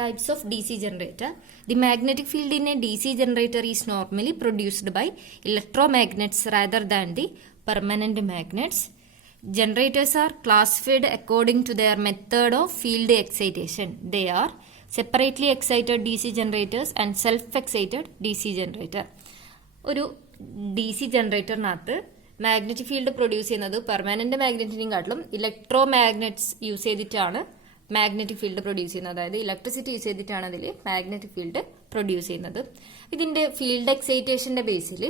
Types of DC generator. The magnetic field in a DC generator is normally produced by electromagnets rather than the permanent magnets. Generators are classified according to their method of field excitation. They are separately excited DC generators and self-excited DC generator. ഒരു DC ജനറേറ്ററിനകത്ത് magnetic field produce ചെയ്യുന്നത് permanent മാഗ്നറ്റിനെക്കാട്ടിലും electro magnets use ചെയ്തിട്ടാണ് magnetic field produce ചെയ്യുന്നത്. അതായത് electricity use ചെയ്തിട്ടാണ് അതിൽ magnetic field produce ചെയ്യുന്നത്. ഇതിന്റെ field എക്സൈറ്റേഷന്റെ ബേസിൽ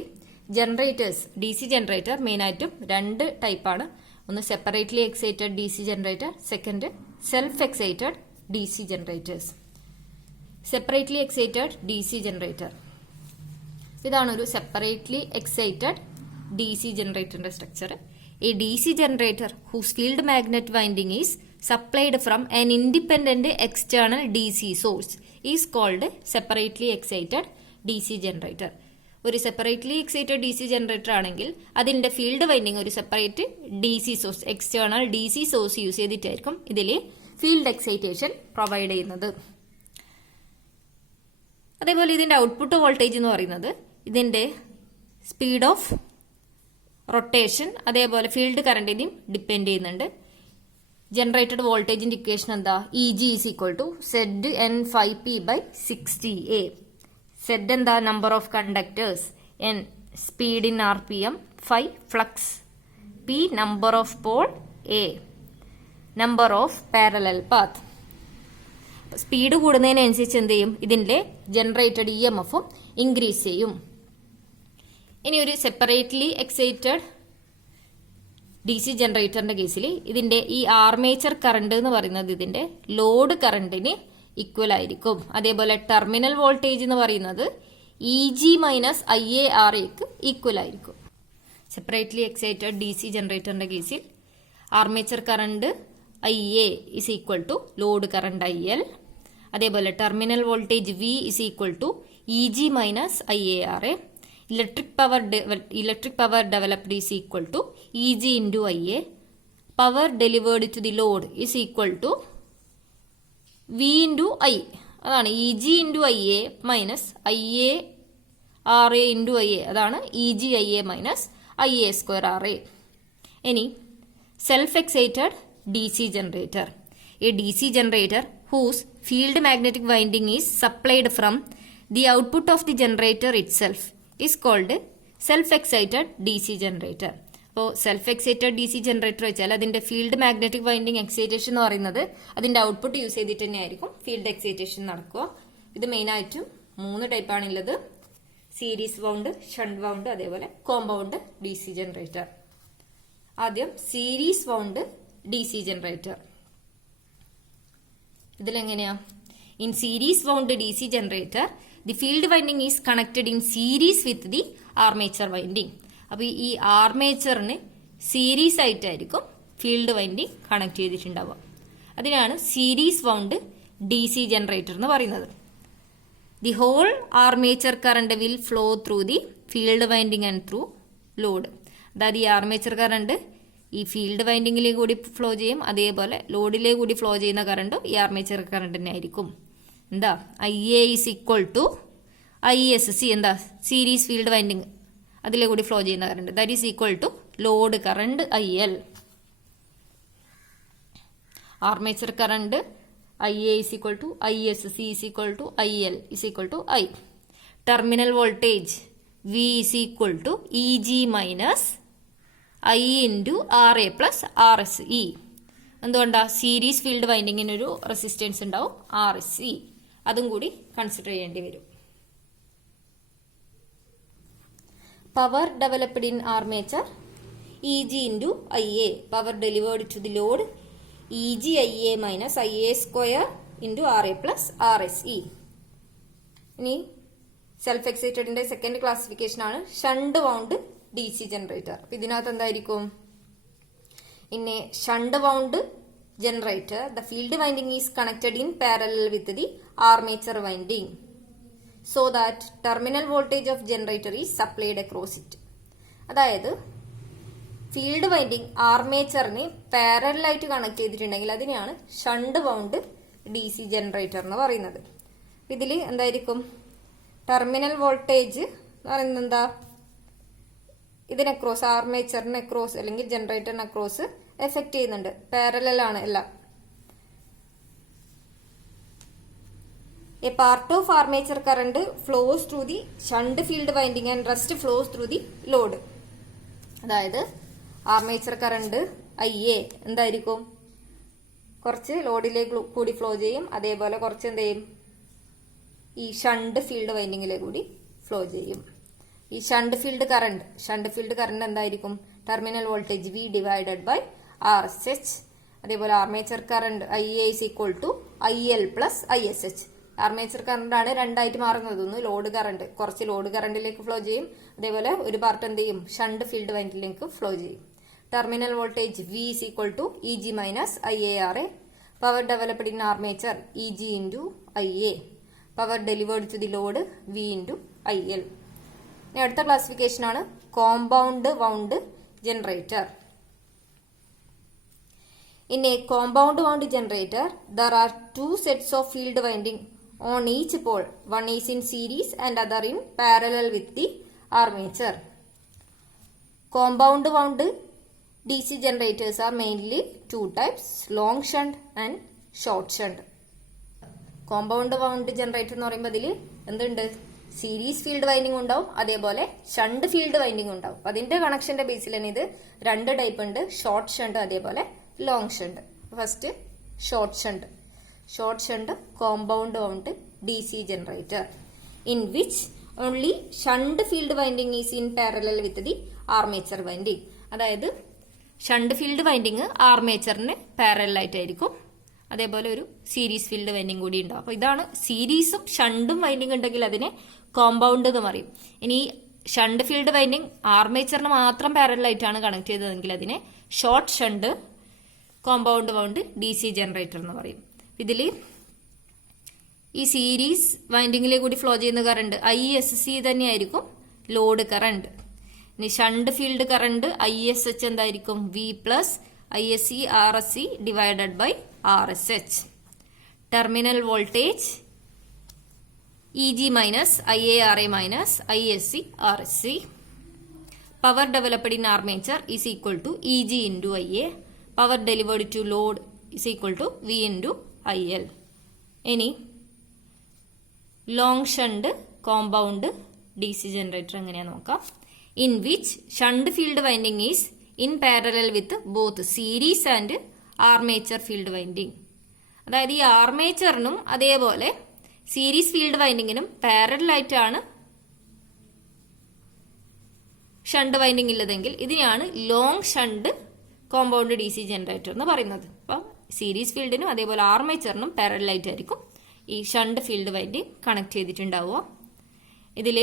generators DC generator മെയിനായിട്ടും രണ്ട് ടൈപ്പാണ്. ഒന്ന് separately excited DC generator, second self excited DC generators. Separately excited DC generator, ഇതാണ് ഒരു സെപ്പറേറ്റ്ലി എക്സൈറ്റഡ് DC ജനറേറ്ററിന്റെ structure. A DC generator whose field magnet winding is supplied from an independent external DC source is called separately excited DC generator. ഒരു separately excited DC generator ആണെങ്കിൽ അതിന്റെ field winding ഒരു separate DC source, external DC source use ചെയ്തിട്ടായിരിക്കും ഇതിൽ field excitation provide ചെയ്യുന്നത്. അതേപോലെ ഇതിന്റെ output voltage എന്ന് പറയുന്നത് ഇതിന്റെ സ്പീഡ് ഓഫ് റൊട്ടേഷൻ അതേപോലെ ഫീൽഡ് കറണ്ടിനെയും ഡിപ്പെൻഡ് ചെയ്യുന്നുണ്ട്. ജനറേറ്റഡ് വോൾട്ടേജിന്റെ ഇക്വേഷൻ എന്താ? EG is equal to ZN5P/60A. Z എന്താ? Number of conductors, N speed in RPM, 5 flux, P number of pole, A number of parallel path. Speed കൂടുന്നതിനനുസരിച്ച് എന്ത് ചെയ്യും? ഇതിന്റെ ജനറേറ്റഡ് EMFഉം ഇൻക്രീസ് ചെയ്യും. ഇനി ഒരു സെപ്പറേറ്റ്ലി എക്സൈറ്റഡ് DC ജനറേറ്ററിന്റെ കേസിൽ ഇതിന്റെ ഈ ആർമേച്ചർ കറണ്ട് എന്ന് പറയുന്നത് ഇതിന്റെ ലോഡ് കറണ്ടിന് ഈക്വൽ ആയിരിക്കും. അതേപോലെ ടെർമിനൽ വോൾട്ടേജ് എന്ന് പറയുന്നത് EG മൈനസ് IARAക്ക് ഈക്വൽ ആയിരിക്കും. സെപ്പറേറ്റ്ലി എക്സൈറ്റഡ് DC ജനറേറ്ററിന്റെ കേസിൽ armature current IA is equal to load current IL. അതേപോലെ terminal voltage V is equal to EG minus IARA. Electric power developed is equal to EG into IA. Power delivered to the load is equal to V into I. അതാണ് EG into IA minus IARA into IA. അതാണ് EG IA minus IA square RA. ഇനി self excited DC generator. A DC generator whose field magnetic winding is supplied from the output of the generator itself is called self-excited DC generator. അപ്പോൾ self excited DC generator വെച്ചാൽ അതിന്റെ field magnetic winding excitation എന്ന് പറയുന്നത് അതിന്റെ output use ചെയ്തിട്ട് തന്നെയായിരിക്കും field excitation നടക്കുക. ഇത് മെയിനായിട്ടും 3 ടൈപ്പാണുള്ളത്: സീരീസ് വൗണ്ട്, ഷണ്ട് വൗണ്ട്, അതേപോലെ കോമ്പൗണ്ട് DC ജനറേറ്റർ. ആദ്യം സീരീസ് വൗണ്ട് DC ജനറേറ്റർ. ഇതിലെങ്ങനെയാ? In series wound DC generator the field winding is connected in series with the armature winding. അപ്പോൾ ഈ ആർമേച്ചറിന് സീരീസ് ആയിട്ടായിരിക്കും ഫീൽഡ് വൈൻഡിങ് കണക്ട് ചെയ്തിട്ടുണ്ടാവുക. അതിനാണ് series wound DC generator എന്ന് പറയുന്നത്. The whole armature current will flow through the field winding and through load. അതായത് ഈ ആർമേച്ചർ കറണ്ട് ഈ ഫീൽഡ് വൈൻഡിങ്ങിലേക്ക് കൂടി ഫ്ലോ ചെയ്യും, അതേപോലെ ലോഡിലേക്ക് കൂടി ഫ്ലോ ചെയ്യുന്ന കറണ്ടും ഈ ആർമേച്ചർ കറണ്ട് തന്നെ ആയിരിക്കും. എന്താ? IA is equal to ISC. എന്താ? സീരീസ് ഫീൽഡ് വൈൻഡിങ് അതിലെ കൂടി ഫ്ലോ ചെയ്യുന്ന current, that is equal to load current IL. Armature current IA is equal to ISC is equal to IL is equal to I. Terminal voltage V is equal to EG minus I into RA plus RSE. എന്തുകൊണ്ടാ? Series field വൈൻഡിങ്ങിനൊരു resistance ഉണ്ടാവും, RSE. അതും കൂടി consider ചെയ്യേണ്ടി വരും. Power developed in armature EG into IA. Power delivered to the load EG IA minus IA square into RA plus RSE. ഇനി self എക്സൈറ്റഡിന്റെ second classification ആണ് ഷണ്ട് വൗണ്ട് DC ജനറേറ്റർ. അപ്പൊ ഇതിനകത്ത് എന്തായിരിക്കും? In a shunt wound generator, the field winding is connected in parallel with the armature winding so that terminal voltage of generator is supplied across it. അതായത് field winding ആർമേച്ചറിന് parallel ആയിട്ട് connect ചെയ്തിട്ടുണ്ടെങ്കിൽ അതിനെയാണ് shunt wound DC generator എന്ന് പറയുന്നത്. ഇതിൽ എന്തായിരിക്കും, terminal voltage എന്ന് പറയുന്നത് എന്താ, ഇതിനെ ക്രോസ്, ആർമേച്ചറിനെ ക്രോസ് അല്ലെങ്കിൽ ജനറേറ്ററിനെ ക്രോസ് എഫക്ട് ചെയ്യുന്നുണ്ട്. പാരലൽ ആണ് എല്ലാം. A part of armature current flows through the shunt field winding and rest flows through the load. അതായത് ആർമേച്ചർ കറണ്ട് IA എന്തായിരിക്കും, കുറച്ച് ലോഡിലേക്ക് കൂടി ഫ്ലോ ചെയ്യും, അതേപോലെ കുറച്ച് എന്ത് ചെയ്യും, ഈ ഷണ്ട് ഫീൽഡ് വൈൻഡിങ്ങിലേക്ക് കൂടി ഫ്ലോ ചെയ്യും. ഈ ഷണ്ട് ഫീൽഡ് കറണ്ട് എന്തായിരിക്കും, terminal voltage V divided by RSH. അതേപോലെ armature current IA is equal to IL plus ISH. Armature current ആണ് രണ്ടായിട്ട് മാറുന്നത്. ഒന്ന് ലോഡ് കറണ്ട്, കുറച്ച് ലോഡ് കറണ്ടിലേക്ക് ഫ്ലോ ചെയ്യും, അതേപോലെ ഒരു പാർട്ട് എന്ത് ചെയ്യും, ഷണ്ട് ഫീൽഡ് വൈൻഡിലേക്ക് ഫ്ലോ ചെയ്യും. Terminal voltage V is equal to EG minus IARA. Power developed in armature EG into IA. Power delivered to the load V into IL. ഇനി അടുത്ത ക്ലാസിഫിക്കേഷൻ ആണ് compound wound generator. In a compound wound generator, there are two sets of field winding on each pole. One is in series and other in parallel with the armature. Compound wound DC generators are mainly two types, long shunt and short shunt. Compound wound generator എന്ന് പറയുമ്പോൾ അതിൽ എന്തുണ്ട്, series field winding ഉണ്ടാവും, അതേപോലെ shunt field winding ഉണ്ടാവും. അതിന്റെ കണക്ഷന്റെ ബേസിൽ തന്നെ ഇത് രണ്ട് ടൈപ്പ് ഉണ്ട്, ഷോർട്ട് ഷണ്ട് അതേപോലെ long shunt. First short shunt compound wound DC generator in which only shunt field winding is in parallel with the armature winding. അതായത് ഷണ്ട് ഫീൽഡ് വൈൻഡിങ് ആർമേച്ചറിന് പാരലൽ ആയിട്ടായിരിക്കും, അതേപോലെ ഒരു സീരീസ് ഫീൽഡ് വൈൻഡിങ് കൂടി ഉണ്ടാവും. അപ്പോൾ ഇതാണ് സീരീസും ഷണ്ടും വൈൻഡിങ് ഉണ്ടെങ്കിൽ അതിനെ കോമ്പൗണ്ട് എന്ന് പറയും. ഇനി ഷണ്ട് ഫീൽഡ് വൈൻഡിങ് ആർമേച്ചറിന് മാത്രം പാരലൽ ആയിട്ടാണ് കണക്ട് ചെയ്തതെങ്കിൽ അതിനെ short shunt compound wound DC generator എന്ന് പറയും. ഇതിൽ ഈ സീരീസ് വൈൻഡിങ്ങിലേക്ക് കൂടി ഫ്ലോ ചെയ്യുന്ന കറണ്ട് ISC തന്നെയായിരിക്കും ലോഡ് കറണ്ട്. ഇനി ഷണ്ട് ഫീൽഡ് കറണ്ട് ISH എന്തായിരിക്കും, V plus ISC RSC divided by RSH. Terminal voltage EG minus IARA minus ISC RSC. Power developed in armature is equal to EG into IA. Power delivered to load is equal to V into IL. ഇനി long shunt compound DC generator എങ്ങനെയാണെന്ന് നോക്കാം. In which shunt field winding is in parallel with both series and armature field winding. അതായത് ഈ ആർമേച്ചറിനും അതേപോലെ series field വൈൻഡിങ്ങിനും parallel ആയിട്ടാണ് shunt winding ഉള്ളതെങ്കിൽ ഇതിനെയാണ് long shunt compound DC generator എന്ന് പറയുന്നത്. അപ്പം സീരീസ് ഫീൽഡിനും അതേപോലെ ആർമേച്ചറിനും പാരലൽ ആയിട്ടായിരിക്കും ഈ ഷണ്ട് ഫീൽഡ് വൈൻഡിങ് കണക്ട് ചെയ്തിട്ടുണ്ടാവുക. ഇതിൽ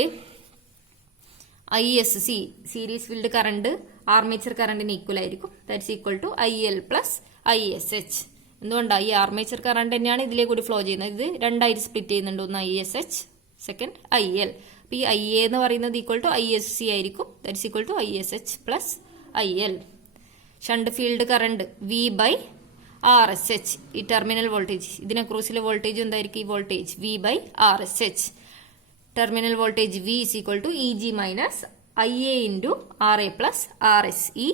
ISC series field current armature കറണ്ടിന് ഈക്വൽ ആയിരിക്കും. That's equal to IL plus ISH. എന്തുകൊണ്ടാണ്, ഈ ആർമേച്ചർ കറണ്ട് തന്നെയാണ് ഇതിലേക്ക് കൂടി ഫ്ലോ ചെയ്യുന്നത്. ഇത് രണ്ടായിട്ട് സ്പ്ലിറ്റ് ചെയ്യുന്നുണ്ട്, ഒന്ന് ISH സെക്കൻഡ് IL. അപ്പോൾ ഈ IA എന്ന് പറയുന്നത് ഈക്വൽ ടു ISC ആയിരിക്കും. That's equal to ISH plus IL. Shunt field current V by RSH. ഈ ടെർമിനൽ വോൾട്ടേജ്, ഇതിനെ ക്രോസിലെ വോൾട്ടേജ് എന്തായിരിക്കും, ഈ voltage V by RSH. Terminal voltage V is equal to EG minus IA into RA plus RSE.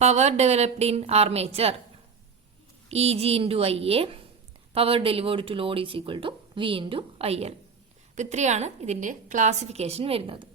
Power developed in armature EG into IA. Power delivered to load is equal to V into IL. ഇത്രയാണ് ഇതിന്റെ classification വരുന്നത്.